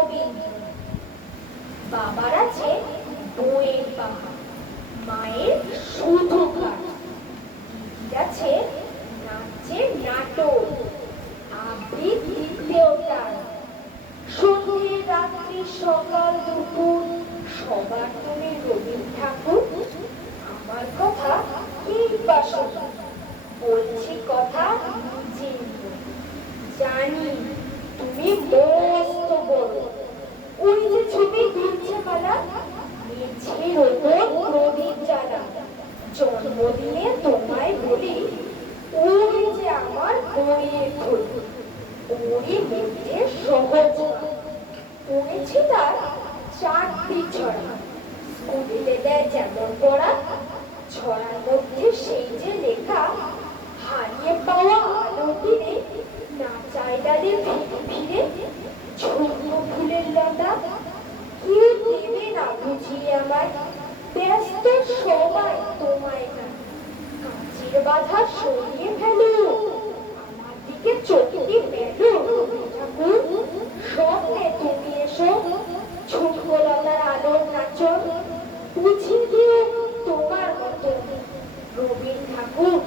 রবীন্দ্র। বাবার আছে বইয়ের বাহার, মায়ের শুধু কাজ, দিদির আছে নাচের নাটক, আবৃত্তি দিতেও তার। সন্ধে রাত্রি সকাল দুপুর সবার তুমি রবীন্দ্র ঠাকুর। আমার কথা কি বাসন, বলছি কথা নিজে জানি তুমি মস্ত বড়। ওই যে ছবি দিচ্ছে মালা, মেঝের ওপর প্রদীপ জ্বালা। জন্মদিনে তোমায় বলি, ওই যে আমার বইয়ের থলি, ওই মধ্যে সহজ পড়েছি তার 4টি ছড়া। স্কুলে দেয় যেমন পড়া, ছড়ার মধ্যে সেই যে লেখা, হারিয়ে পাওয়া আলো দিনে না চাই ডালে ফিরে ফিরে ছোট ফুলের লতা। কেউ দেবে না বুঝিয়ে আমায়, ব্যস্ত সবাই তোমায় না। কাঁচের বাধা সরিয়ে ফেলো, আমার দিকে চোখটি মেলো ঠাকুর। স্বপ্নে তুমি এসো, ছোট লতার আলোর নাচন বুঝিয়ে দিও তোমার মতো রবীন্দ্র ঠাকুর।